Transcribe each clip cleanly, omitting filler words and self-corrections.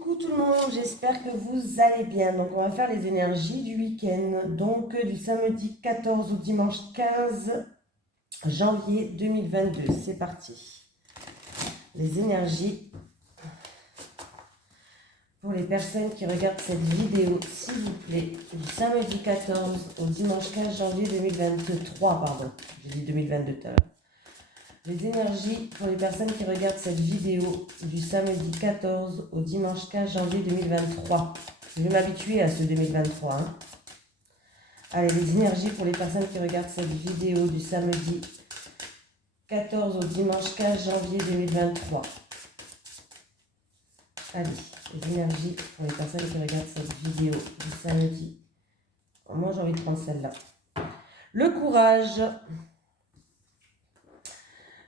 Coucou tout le monde, j'espère que vous allez bien. Donc on va faire les énergies du week-end, donc du samedi 14 au dimanche 15 janvier 2022. C'est parti. Les énergies pour les personnes qui regardent cette vidéo, s'il vous plaît, du samedi 14 au dimanche 15 janvier 2023, pardon. J'ai dit 2022 tout à l'heure. Les énergies pour les personnes qui regardent cette vidéo du samedi 14 au dimanche 15 janvier 2023. Je vais m'habituer à ce 2023. Allez, les énergies pour les personnes qui regardent cette vidéo du samedi 14 au dimanche 15 janvier 2023. Allez, les énergies pour les personnes qui regardent cette vidéo du samedi. Moi, j'ai envie de prendre celle-là. Le courage.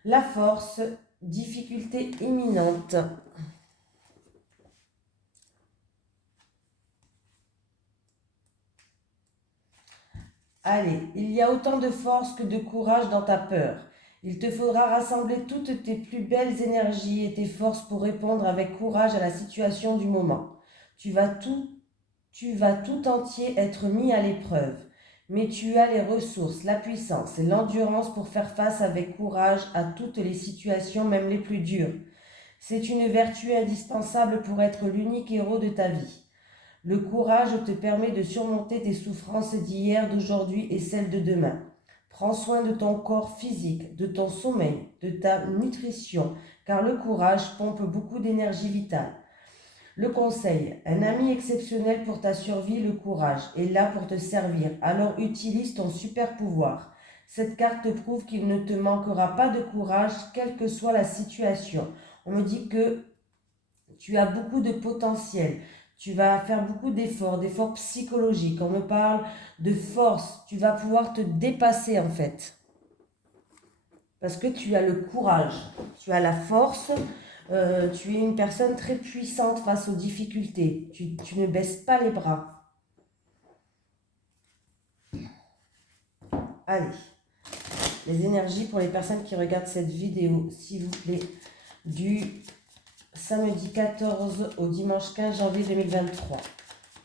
La force, difficulté imminente. Allez, il y a autant de force que de courage dans ta peur. Il te faudra rassembler toutes tes plus belles énergies et tes forces pour répondre avec courage à la situation du moment. Tu vas tout entier être mis à l'épreuve. Mais tu as les ressources, la puissance et l'endurance pour faire face avec courage à toutes les situations, même les plus dures. C'est une vertu indispensable pour être l'unique héros de ta vie. Le courage te permet de surmonter tes souffrances d'hier, d'aujourd'hui et celles de demain. Prends soin de ton corps physique, de ton sommeil, de ta nutrition, car le courage pompe beaucoup d'énergie vitale. Le conseil, un ami exceptionnel pour ta survie, le courage, est là pour te servir, alors utilise ton super pouvoir. Cette carte te prouve qu'il ne te manquera pas de courage, quelle que soit la situation. On me dit que tu as beaucoup de potentiel, tu vas faire beaucoup d'efforts psychologiques. On me parle de force, tu vas pouvoir te dépasser en fait. Parce que tu as le courage, tu as la force. Tu es une personne très puissante face aux difficultés. Tu ne baisses pas les bras. Allez, les énergies pour les personnes qui regardent cette vidéo, s'il vous plaît, du samedi 14 au dimanche 15 janvier 2023.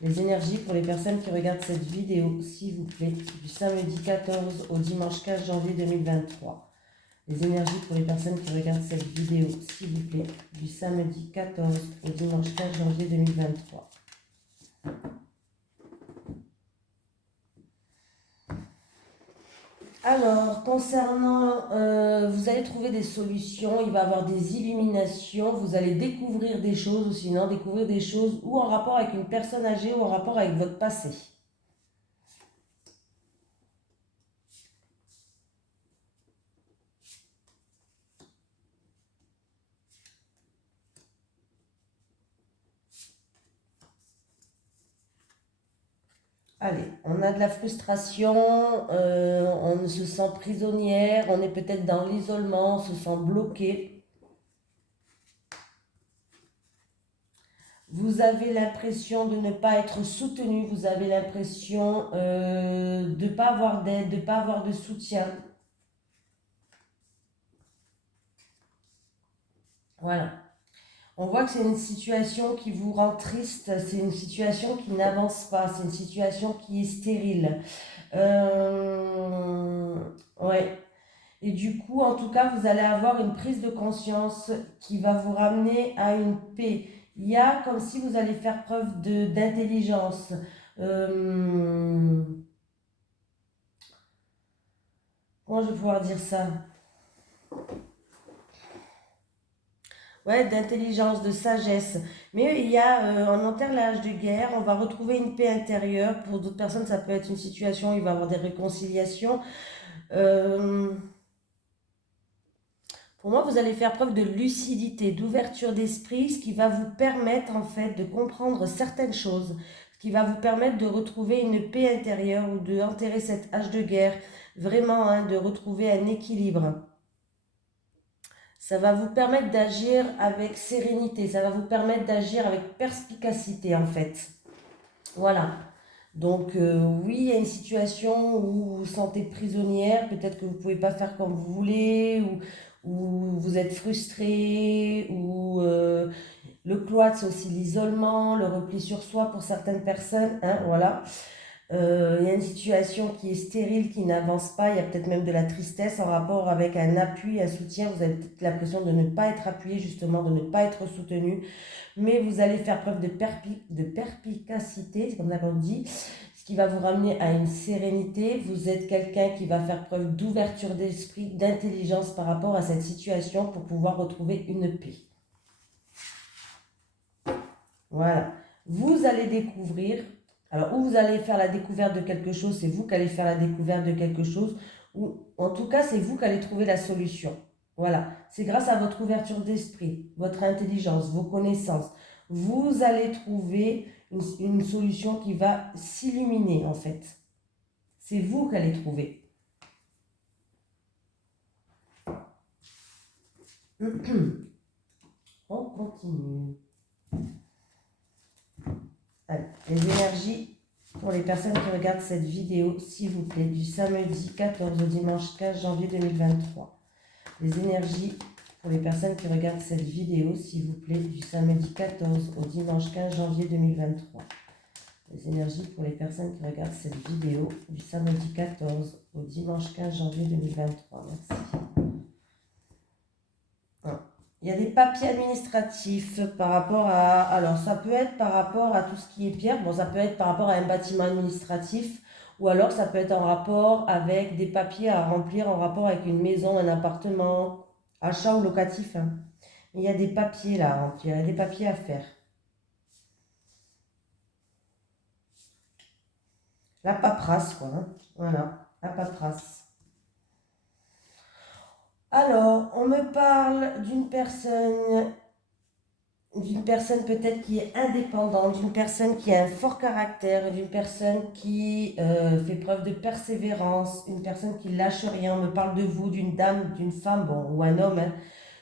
Les énergies pour les personnes qui regardent cette vidéo, s'il vous plaît, du samedi 14 au dimanche 15 janvier 2023. Les énergies pour les personnes qui regardent cette vidéo, s'il vous plaît, du samedi 14 au dimanche 15 janvier 2023. Alors, concernant, vous allez trouver des solutions, il va y avoir des illuminations, vous allez découvrir des choses ou sinon découvrir des choses ou en rapport avec une personne âgée ou en rapport avec votre passé. Allez, on a de la frustration, on se sent prisonnière, on est peut-être dans l'isolement, on se sent bloqué. Vous avez l'impression de ne pas être soutenu, vous avez l'impression de ne pas avoir d'aide, de ne pas avoir de soutien. Voilà. On voit que c'est une situation qui vous rend triste, c'est une situation qui n'avance pas, c'est une situation qui est stérile. Ouais. Et du coup, en tout cas, vous allez avoir une prise de conscience qui va vous ramener à une paix. Il y a comme si vous allez faire preuve d'intelligence. Comment je vais pouvoir dire ça? Ouais, d'intelligence, de sagesse. Mais il y a, on enterre l'âge de guerre, on va retrouver une paix intérieure. Pour d'autres personnes, ça peut être une situation où il va y avoir des réconciliations. Euh, pour moi, vous allez faire preuve de lucidité, d'ouverture d'esprit, ce qui va vous permettre en fait de comprendre certaines choses, ce qui va vous permettre de retrouver une paix intérieure ou de enterrer cette hache de guerre, vraiment, hein, de retrouver un équilibre. Ça va vous permettre d'agir avec sérénité, ça va vous permettre d'agir avec perspicacité en fait. Voilà. Donc oui, il y a une situation où vous vous sentez prisonnière, peut-être que vous ne pouvez pas faire comme vous voulez, ou vous êtes frustré, ou Le cloître, c'est aussi l'isolement, le repli sur soi pour certaines personnes, hein, voilà. Il y a une situation qui est stérile, qui n'avance pas, il y a peut-être même de la tristesse en rapport avec un appui, un soutien. Vous avez peut-être l'impression de ne pas être appuyé, justement, de ne pas être soutenu, mais vous allez faire preuve de perspicacité, c'est comme ça qu'on dit, ce qui va vous ramener à une sérénité. Vous êtes quelqu'un qui va faire preuve d'ouverture d'esprit, d'intelligence par rapport à cette situation pour pouvoir retrouver une paix. Voilà. Vous allez découvrir, alors ou vous allez faire la découverte de quelque chose, c'est vous qui allez faire la découverte de quelque chose, ou en tout cas c'est vous qui allez trouver la solution. Voilà, c'est grâce à votre ouverture d'esprit, votre intelligence, vos connaissances, vous allez trouver une solution qui va s'illuminer en fait. C'est vous qui allez trouver. On continue. Allez, les énergies pour les personnes qui regardent cette vidéo, s'il vous plaît, du samedi 14 au dimanche 15 janvier 2023. Les énergies pour les personnes qui regardent cette vidéo, s'il vous plaît, du samedi 14 au dimanche 15 janvier 2023. Les énergies pour les personnes qui regardent cette vidéo, du samedi 14 au dimanche 15 janvier 2023. Merci. Il y a des papiers administratifs par rapport à... Alors, ça peut être par rapport à tout ce qui est pierre. Bon, ça peut être par rapport à un bâtiment administratif. Ou alors, ça peut être en rapport avec des papiers à remplir, en rapport avec une maison, un appartement, achat ou locatif. Hein. Il y a des papiers là à remplir, il y a des papiers à faire. La paperasse, quoi. Hein. Voilà, la paperasse. Alors, on me parle d'une personne peut-être qui est indépendante, d'une personne qui a un fort caractère, d'une personne qui fait preuve de persévérance, une personne qui lâche rien. On me parle de vous, d'une dame, d'une femme, bon, ou un homme, hein,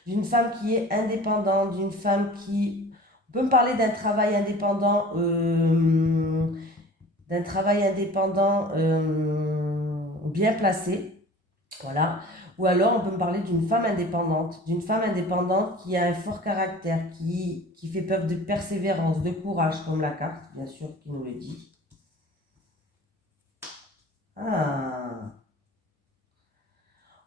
d'une femme qui est indépendante, d'une femme qui... On peut me parler d'un travail indépendant, bien placé. Voilà. Ou alors, on peut me parler d'une femme indépendante qui a un fort caractère, qui fait preuve de persévérance, de courage, comme la carte, bien sûr, qui nous le dit. Ah.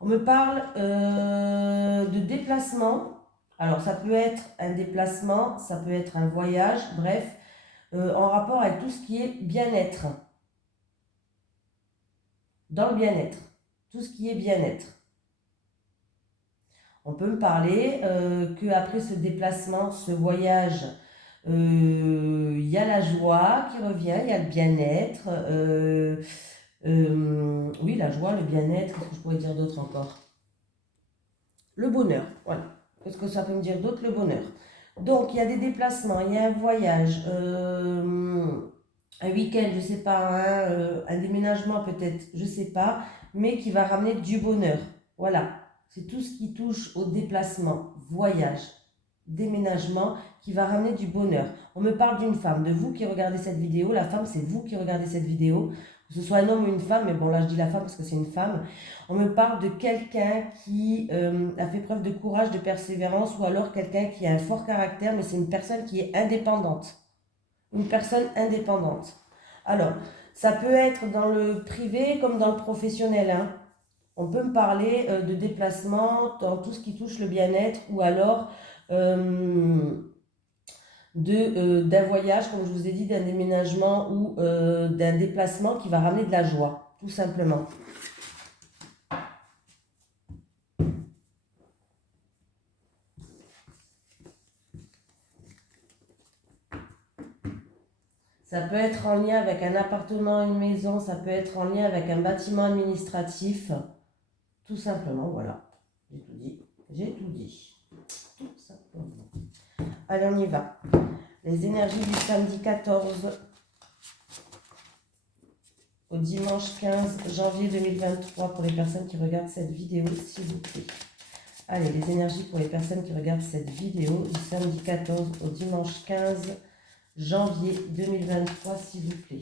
On me parle de déplacement. Alors, ça peut être un déplacement, ça peut être un voyage, bref, en rapport avec tout ce qui est bien-être. Dans le bien-être. Tout ce qui est bien-être. On peut me parler qu'après ce déplacement, ce voyage, il y a la joie qui revient, il y a le bien-être. Oui, la joie, le bien-être, qu'est-ce que je pourrais dire d'autre encore? Le bonheur, voilà. Qu'est-ce que ça peut me dire d'autre? Le bonheur. Donc, il y a des déplacements, il y a un voyage, un week-end, je ne sais pas, hein, un déménagement peut-être, je ne sais pas, mais qui va ramener du bonheur. Voilà. C'est tout ce qui touche au déplacement, voyage, déménagement, qui va ramener du bonheur. On me parle d'une femme, de vous qui regardez cette vidéo. La femme, c'est vous qui regardez cette vidéo. Que ce soit un homme ou une femme, mais bon, là, je dis la femme parce que c'est une femme. On me parle de quelqu'un qui a fait preuve de courage, de persévérance, ou alors quelqu'un qui a un fort caractère, mais c'est une personne qui est indépendante. Une personne indépendante. Alors, ça peut être dans le privé comme dans le professionnel, hein. On peut me parler de déplacement dans tout ce qui touche le bien-être ou alors d'un voyage, comme je vous ai dit, d'un déménagement ou d'un déplacement qui va ramener de la joie, tout simplement. Ça peut être en lien avec un appartement, une maison, ça peut être en lien avec un bâtiment administratif. Tout simplement, voilà. J'ai tout dit. J'ai tout dit. Tout simplement. Allez, on y va. Les énergies du samedi 14 au dimanche 15 janvier 2023 pour les personnes qui regardent cette vidéo, s'il vous plaît. Allez, les énergies pour les personnes qui regardent cette vidéo du samedi 14 au dimanche 15 janvier 2023, s'il vous plaît.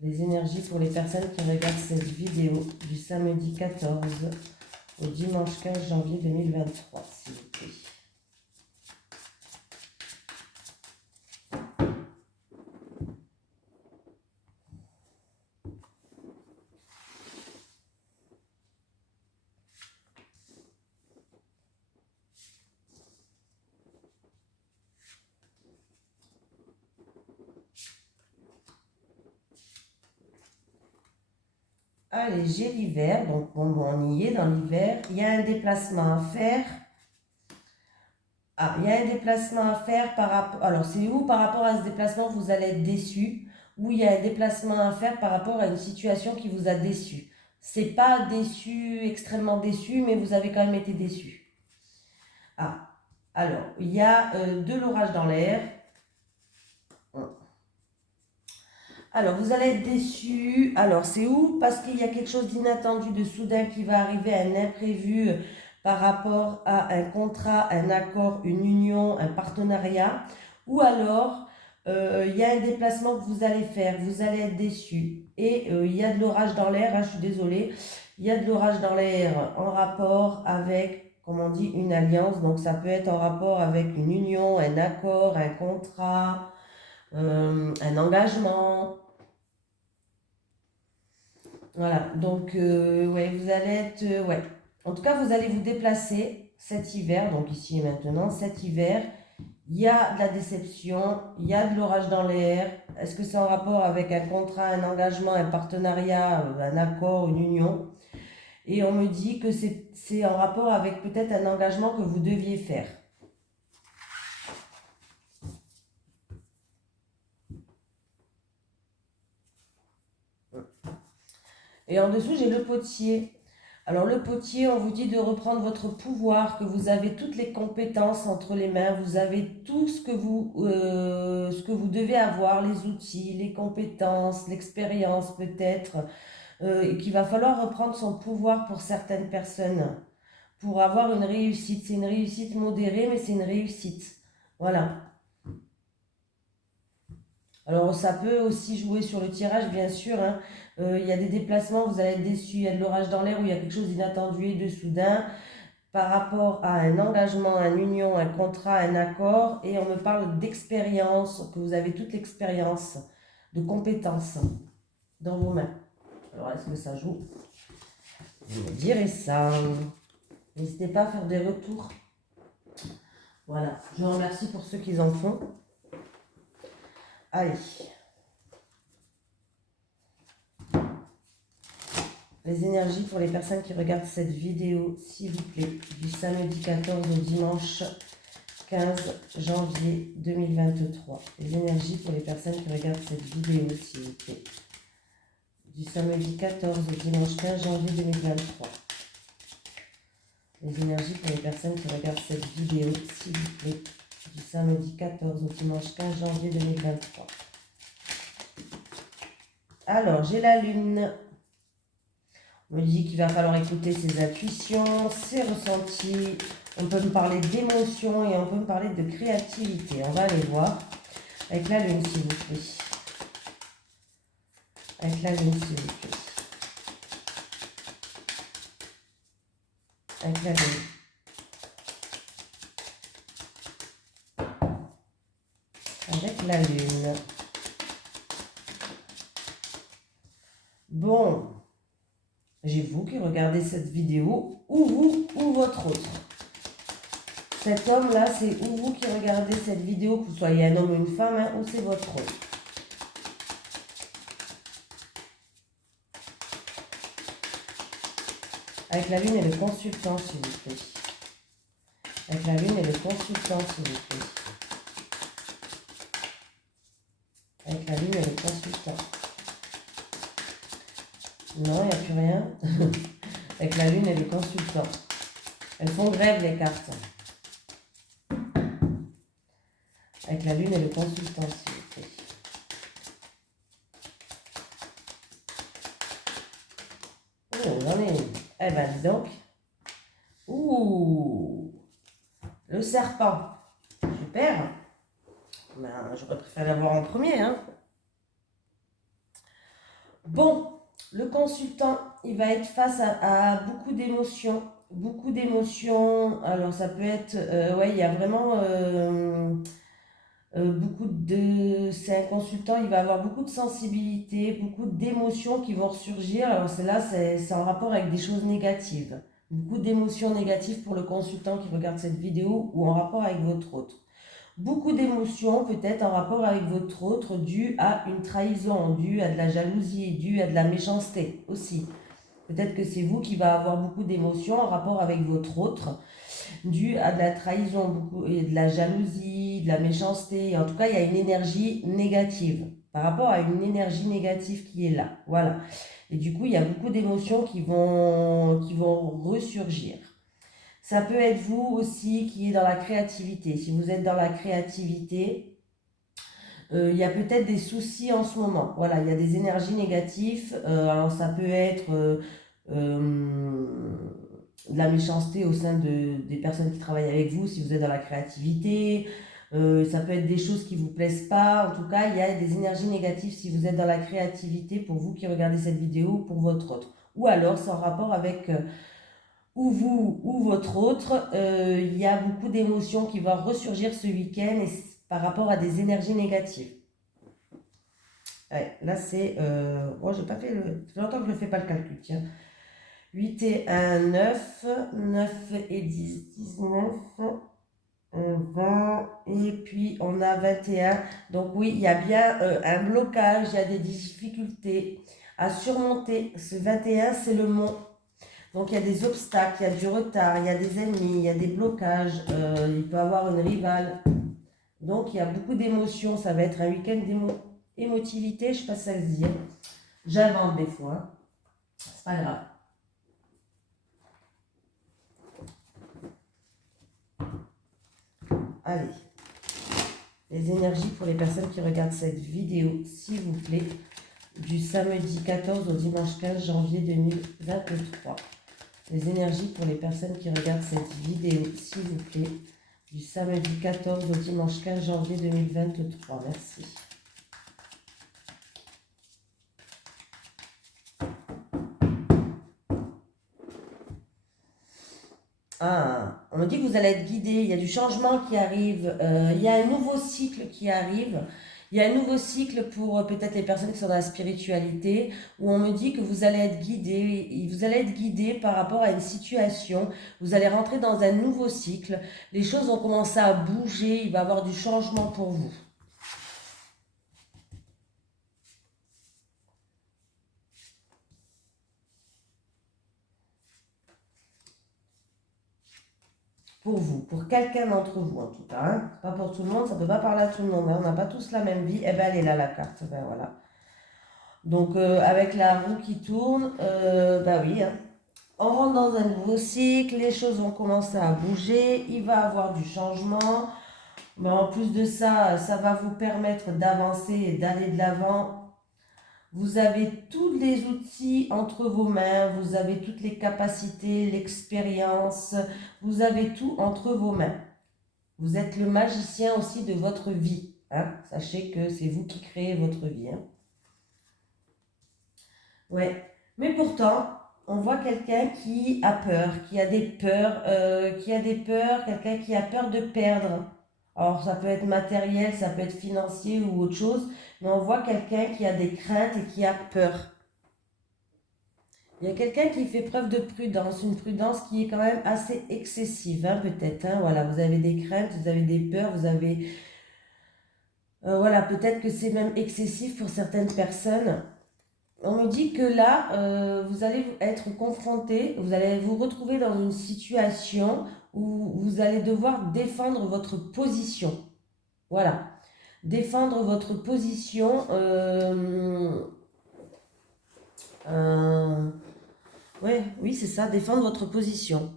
Les énergies pour les personnes qui regardent cette vidéo du samedi 14 au dimanche 15 janvier 2023, s'il vous plaît. Allez, j'ai l'hiver, donc bon, on y est dans l'hiver. Il y a un déplacement à faire. Ah, il y a un déplacement à faire par rapport... Alors, c'est où par rapport à ce déplacement vous allez être déçu, ou il y a un déplacement à faire par rapport à une situation qui vous a déçu. C'est pas déçu, extrêmement déçu, mais vous avez quand même été déçu. Ah, alors, il y a de l'orage dans l'air. Alors, vous allez être déçu. Alors, c'est où? Parce qu'il y a quelque chose d'inattendu, de soudain qui va arriver, un imprévu par rapport à un contrat, un accord, une union, un partenariat. Ou alors, il y a un déplacement que vous allez faire. Vous allez être déçu. Et il y a de l'orage dans l'air, hein, je suis désolée. Il y a de l'orage dans l'air en rapport avec, comme on dit, une alliance. Donc, ça peut être en rapport avec une union, un accord, un contrat, un engagement. Voilà, donc ouais, vous allez être, ouais. En tout cas, vous allez vous déplacer cet hiver, donc ici et maintenant, cet hiver. Il y a de la déception, il y a de l'orage dans l'air. Est-ce que c'est en rapport avec un contrat, un engagement, un partenariat, un accord, une union? Et on me dit que c'est en rapport avec peut-être un engagement que vous deviez faire. Et en dessous, j'ai le potier. Alors le potier, on vous dit de reprendre votre pouvoir, que vous avez toutes les compétences entre les mains, vous avez tout ce que vous devez avoir, les outils, les compétences, l'expérience peut-être, et qu'il va falloir reprendre son pouvoir pour certaines personnes, pour avoir une réussite. C'est une réussite modérée, mais c'est une réussite. Voilà. Alors, ça peut aussi jouer sur le tirage, bien sûr, hein. Il y a des déplacements, vous allez être déçu. Il y a de l'orage dans l'air où il y a quelque chose d'inattendu et de soudain par rapport à un engagement, une union, un contrat, un accord. Et on me parle d'expérience, que vous avez toute l'expérience, de compétences dans vos mains. Alors, est-ce que ça joue? Vous me direz ça. N'hésitez pas à faire des retours. Voilà, je vous remercie pour ceux qui en font. Allez. Les énergies pour les personnes qui regardent cette vidéo, s'il vous plaît, du samedi 14 au dimanche 15 janvier 2023. Les énergies pour les personnes qui regardent cette vidéo, s'il vous plaît, du samedi 14 au dimanche 15 janvier 2023. Les énergies pour les personnes qui regardent cette vidéo, s'il vous plaît, du samedi 14 au dimanche 15 janvier 2023. Alors, j'ai la lune. On me dit qu'il va falloir écouter ses intuitions, ses ressentis. On peut me parler d'émotions et on peut me parler de créativité. On va aller voir avec la lune, s'il vous plaît. Avec la lune, s'il vous plaît. Avec la lune. Avec la lune. Bon. J'ai vous qui regardez cette vidéo, ou vous, ou votre autre. Cet homme-là, c'est ou vous qui regardez cette vidéo, que vous soyez un homme ou une femme, hein, ou c'est votre autre. Avec la lune et le consultant, s'il vous plaît. Avec la lune et le consultant, s'il vous plaît. Avec la lune et le consultant. Non, il n'y a plus rien. Avec la lune et le consultant. Elles font grève, les cartes. Avec la lune et le consultant, s'il vous plaît. Oh, j'en ai une. Eh ben, dis donc. Ouh, le serpent. Super. Ben, j'aurais préféré l'avoir en premier, hein. Bon, le consultant, il va être face à beaucoup d'émotions. Beaucoup d'émotions. Alors, ça peut être... ouais, il y a vraiment... beaucoup de... C'est un consultant, il va avoir beaucoup de sensibilité, beaucoup d'émotions qui vont ressurgir. Alors, c'est en rapport avec des choses négatives. Beaucoup d'émotions négatives pour le consultant qui regarde cette vidéo ou en rapport avec votre autre. Beaucoup d'émotions peut-être en rapport avec votre autre dû à une trahison, dû à de la jalousie, dû à de la méchanceté aussi. Peut-être que c'est vous qui va avoir beaucoup d'émotions en rapport avec votre autre, dû à de la trahison, beaucoup, et de la jalousie, de la méchanceté. En tout cas, il y a une énergie négative, par rapport à une énergie négative qui est là. Voilà. Et du coup, il y a beaucoup d'émotions qui vont ressurgir. Ça peut être vous aussi qui est dans la créativité. Si vous êtes dans la créativité, il y a peut-être des soucis en ce moment. Voilà, il y a des énergies négatives. Alors ça peut être euh, de la méchanceté au sein des personnes qui travaillent avec vous, si vous êtes dans la créativité. Ça peut être des choses qui ne vous plaisent pas. En tout cas, il y a des énergies négatives si vous êtes dans la créativité pour vous qui regardez cette vidéo ou pour votre autre. Ou alors, c'est en rapport avec ou vous ou votre autre. Il y a beaucoup d'émotions qui vont ressurgir ce week-end par rapport à des énergies négatives. Ouais, là, c'est... oh, j'ai pas fait le... Ça fait longtemps que je ne fais pas le calcul, tiens. 8 et 1, 9. 9 et 10, 19. 20. Et puis, on a 21. Donc, oui, il y a bien un blocage, il y a des difficultés à surmonter. Ce 21, c'est le mont. Donc, il y a des obstacles, il y a du retard, il y a des ennemis, il y a des blocages. Il peut y avoir une rivale. Donc, il y a beaucoup d'émotions. Ça va être un week-end d'émotivité. Je ne sais pas si ça se dit. J'invente des fois. C'est pas grave. Allez. Les énergies pour les personnes qui regardent cette vidéo, s'il vous plaît, du samedi 14 au dimanche 15 janvier 2023. Les énergies pour les personnes qui regardent cette vidéo, s'il vous plaît, du samedi 14 au dimanche 15 janvier 2023. Merci. Ah, on me dit que vous allez être guidé, il y a du changement qui arrive, il y a un nouveau cycle qui arrive. Il y a un nouveau cycle pour peut-être les personnes qui sont dans la spiritualité, où on me dit que vous allez être guidé par rapport à une situation, vous allez rentrer dans un nouveau cycle, les choses vont commencer à bouger, il va y avoir du changement pour vous. Pour vous, pour quelqu'un d'entre vous en tout cas, hein. Pas pour tout le monde, ça ne peut pas parler à tout le monde, hein. On n'a pas tous la même vie, eh ben elle est là la carte, ben voilà. Donc avec la roue qui tourne, bah oui, hein. On rentre dans un nouveau cycle, les choses vont commencer à bouger, il va y avoir du changement, mais en plus de ça, ça va vous permettre d'avancer et d'aller de l'avant. Vous avez tous les outils entre vos mains, vous avez toutes les capacités, l'expérience, vous avez tout entre vos mains. Vous êtes le magicien aussi de votre vie, hein. Sachez que c'est vous qui créez votre vie, hein. Ouais, mais pourtant, on voit quelqu'un qui a peur, quelqu'un qui a peur de perdre. Alors, ça peut être matériel, ça peut être financier ou autre chose, mais on voit quelqu'un qui a des craintes et qui a peur. Il y a quelqu'un qui fait preuve de prudence, une prudence qui est quand même assez excessive, hein, peut-être, hein. Voilà, vous avez des craintes, vous avez des peurs, vous avez... voilà, peut-être que c'est même excessif pour certaines personnes. On me dit que là, vous allez être confronté, vous allez vous retrouver dans une situation où vous allez devoir défendre votre position. Voilà. Défendre votre position. Oui, c'est ça, défendre votre position.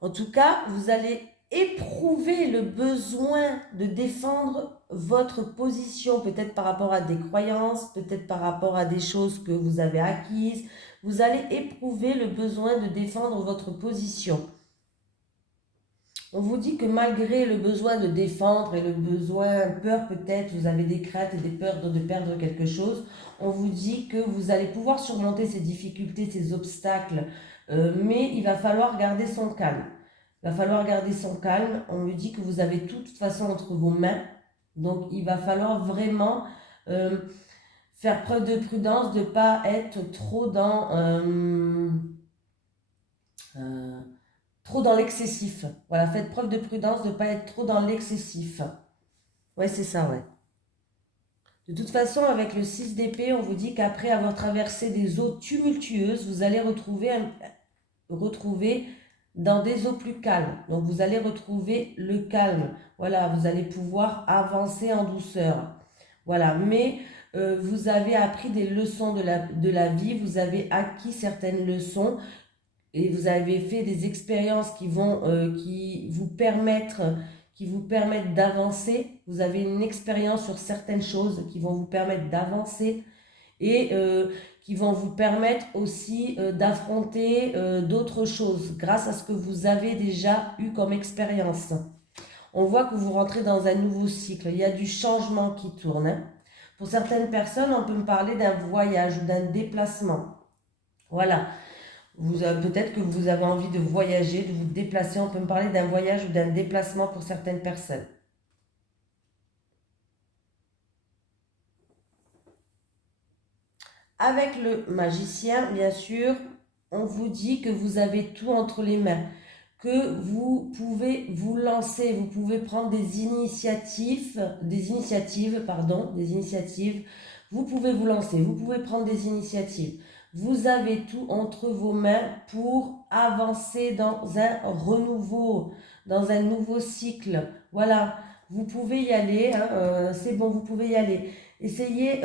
En tout cas, vous allez éprouver le besoin de défendre votre position, peut-être par rapport à des croyances, peut-être par rapport à des choses que vous avez acquises. Vous allez éprouver le besoin de défendre votre position. On vous dit que malgré le besoin de défendre et le besoin, peur peut-être, vous avez des craintes et des peurs de perdre quelque chose, on vous dit que vous allez pouvoir surmonter ces difficultés, ces obstacles, mais il va falloir garder son calme. Il va falloir garder son calme. On me dit que vous avez tout, de toute façon entre vos mains, donc il va falloir vraiment faire preuve de prudence, de ne pas être trop dans... trop dans l'excessif. Voilà, faites preuve de prudence, de ne pas être trop dans l'excessif. Ouais, c'est ça, ouais. De toute façon, avec le 6 d'épée, on vous dit qu'après avoir traversé des eaux tumultueuses, vous allez retrouver dans des eaux plus calmes. Donc vous allez retrouver le calme. Voilà, vous allez pouvoir avancer en douceur. Voilà, mais vous avez appris des leçons de la vie, vous avez acquis certaines leçons et vous avez fait des expériences qui vous permettent d'avancer. Vous avez une expérience sur certaines choses qui vont vous permettre d'avancer et qui vont vous permettre aussi d'affronter d'autres choses grâce à ce que vous avez déjà eu comme expérience. On voit que vous rentrez dans un nouveau cycle. Il y a du changement qui tourne, hein. Pour certaines personnes, on peut me parler d'un voyage ou d'un déplacement. Voilà. Peut-être que vous avez envie de voyager, de vous déplacer. On peut me parler d'un voyage ou d'un déplacement pour certaines personnes. Avec le magicien, bien sûr, on vous dit que vous avez tout entre les mains, que vous pouvez vous lancer, vous pouvez prendre des initiatives, vous pouvez vous lancer, vous pouvez prendre des initiatives. Vous avez tout entre vos mains pour avancer dans un renouveau, dans un nouveau cycle. Voilà, vous pouvez y aller, hein, c'est bon, vous pouvez y aller. Essayez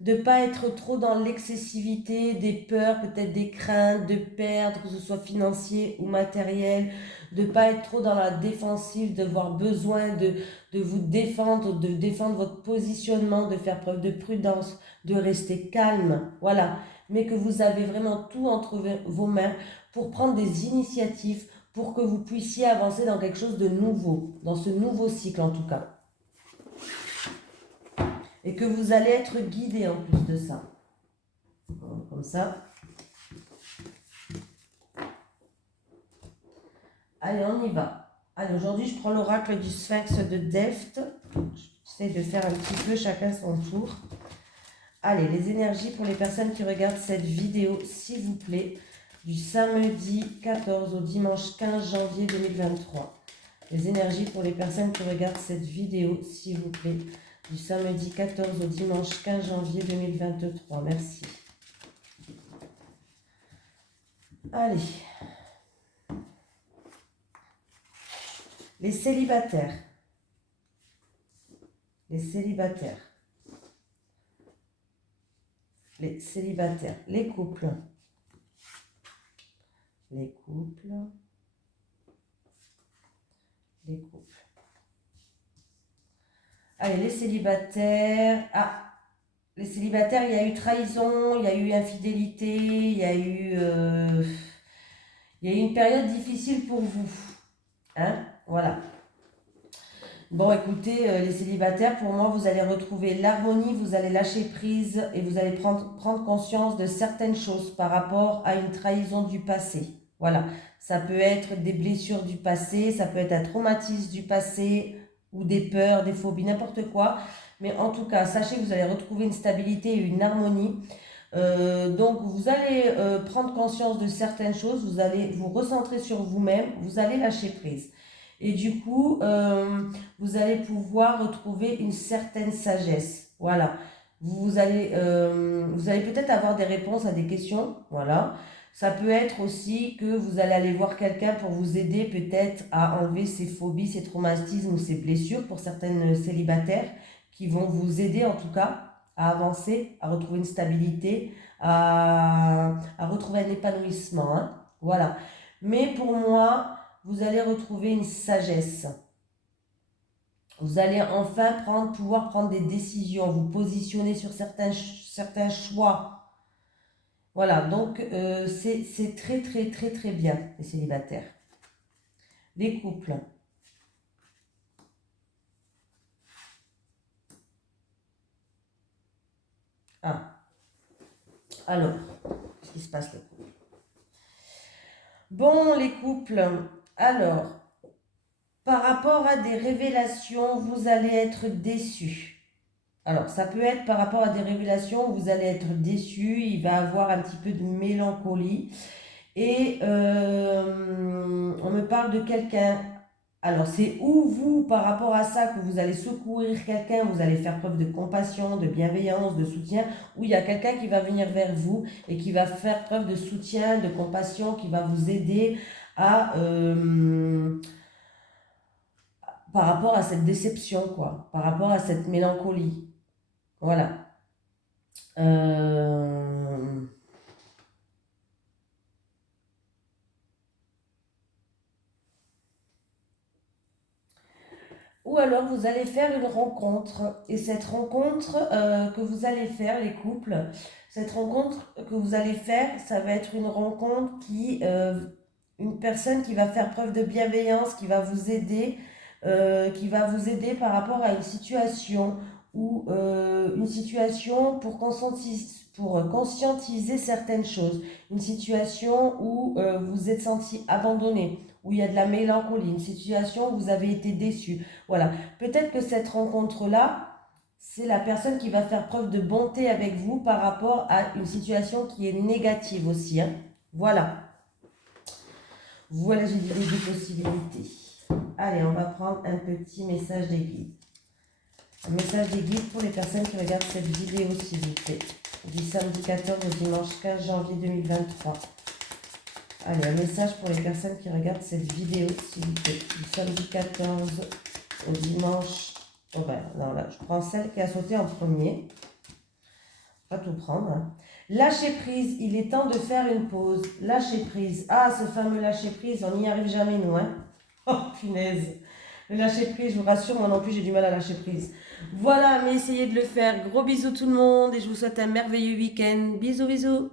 de pas être trop dans l'excessivité des peurs, peut-être des craintes de perdre, que ce soit financier ou matériel, de pas être trop dans la défensive, d'avoir besoin de vous défendre, de défendre votre positionnement, de faire preuve de prudence, de rester calme, voilà. Mais que vous avez vraiment tout entre vos mains pour prendre des initiatives, pour que vous puissiez avancer dans quelque chose de nouveau, dans ce nouveau cycle en tout cas. Et que vous allez être guidé en plus de ça. Comme ça. Allez, on y va. Allez, aujourd'hui, je prends l'oracle du Sphinx de Delft. J'essaie de faire un petit peu chacun son tour. Allez, les énergies pour les personnes qui regardent cette vidéo, s'il vous plaît, du samedi 14 au dimanche 15 janvier 2023. Les énergies pour les personnes qui regardent cette vidéo, s'il vous plaît, du samedi 14 au dimanche 15 janvier 2023. Merci. Allez. Les célibataires. Les célibataires. Les célibataires. Les couples. Les couples. Les couples. Allez, les célibataires. Ah, les célibataires, il y a eu trahison, il y a eu infidélité, il y a eu une période difficile pour vous. Hein? Voilà. Bon, écoutez, les célibataires, pour moi, vous allez retrouver l'harmonie, vous allez lâcher prise et vous allez prendre conscience de certaines choses par rapport à une trahison du passé. Voilà. Ça peut être des blessures du passé, ça peut être un traumatisme du passé ou des peurs, des phobies, n'importe quoi. Mais en tout cas, sachez que vous allez retrouver une stabilité et une harmonie. Donc, vous allez prendre conscience de certaines choses, vous allez vous recentrer sur vous-même, vous allez lâcher prise. Et du coup, vous allez pouvoir retrouver une certaine sagesse. Voilà. Vous allez peut-être avoir des réponses à des questions. Voilà. Ça peut être aussi que vous allez aller voir quelqu'un pour vous aider peut-être à enlever ces phobies, ces traumatismes ou ces blessures pour certaines célibataires qui vont vous aider en tout cas à avancer, à retrouver une stabilité, à retrouver un épanouissement. Hein. Voilà. Mais pour moi, vous allez retrouver une sagesse. Vous allez enfin pouvoir prendre des décisions, vous positionner sur certains choix. Voilà, donc c'est très très très très bien, les célibataires. Les couples. Ah. Alors, qu'est-ce qui se passe les couples? Bon, les couples, alors, par rapport à des révélations, vous allez être déçus. Alors, ça peut être par rapport à des révélations où vous allez être déçu, il va avoir un petit peu de mélancolie. Et on me parle de quelqu'un Alors, c'est où vous, par rapport à ça, que vous allez secourir quelqu'un, vous allez faire preuve de compassion, de bienveillance, de soutien, ou il y a quelqu'un qui va venir vers vous et qui va faire preuve de soutien, de compassion, qui va vous aider à, par rapport à cette déception, quoi, par rapport à cette mélancolie. Voilà. Euh, Ou alors vous allez faire une rencontre. Et cette rencontre que vous allez faire, les couples, cette rencontre que vous allez faire, ça va être une rencontre une personne qui va faire preuve de bienveillance, qui va vous aider par rapport à une situation ou une situation pour conscientiser certaines choses. Une situation où vous vous êtes senti abandonné, où il y a de la mélancolie, une situation où vous avez été déçu. Voilà. Peut-être que cette rencontre-là, c'est la personne qui va faire preuve de bonté avec vous par rapport à une situation qui est négative aussi, hein. Voilà. Voilà, j'ai dit les deux possibilités. Allez, on va prendre un petit message des guides. Un message des guides pour les personnes qui regardent cette vidéo, s'il vous plaît. Du samedi 14 au dimanche 15 janvier 2023. Allez, un message pour les personnes qui regardent cette vidéo, s'il vous plaît. Du samedi 14 au dimanche. Oh ben, non, là, je prends celle qui a sauté en premier. Pas tout prendre, hein. Lâcher prise, il est temps de faire une pause. Lâcher prise. Ah, ce fameux lâcher prise, on n'y arrive jamais, nous, hein. Oh, punaise. Le lâcher prise, je vous rassure, moi non plus, j'ai du mal à lâcher prise. Voilà, mais essayez de le faire. Gros bisous tout le monde et je vous souhaite un merveilleux week-end. Bisous, bisous.